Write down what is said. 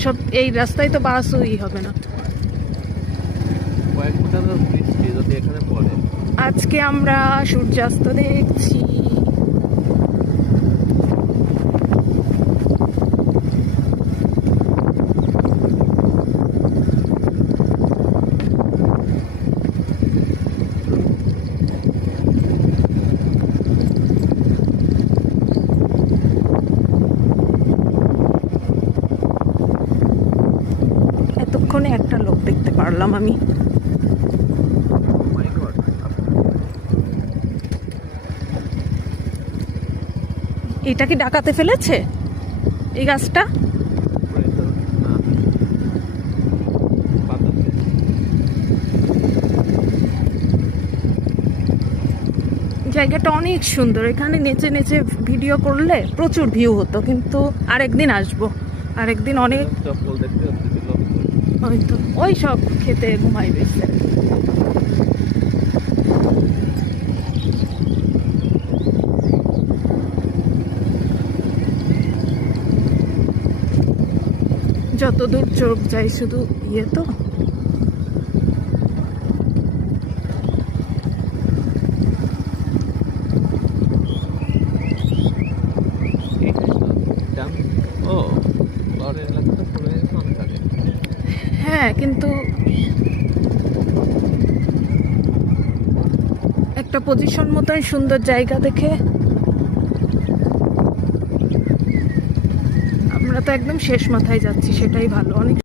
এসব এই রাস্তায় তো বাসই হবে না। আজকে আমরা সূর্যাস্ত দেখছি। এতক্ষণে একটা লোক দেখতে পারলাম আমি। এটা কি ডাকাতে ফেলেছে এই গাছটা? জায়গাটা অনেক সুন্দর, এখানে নেচে নেচে ভিডিও করলে প্রচুর ভিউ হতো, কিন্তু আরেকদিন আসবো, আরেকদিন অনেক হয়তো ওই সব খেতে ঘুমাইবে। যতদূর চোখ যায় শুধু ইয়ে তো। হ্যাঁ, কিন্তু একটা পজিশন মতন সুন্দর জায়গা দেখে। আমরা তো একদম শেষ মাথায় যাচ্ছি, সেটাই ভালো, অনেক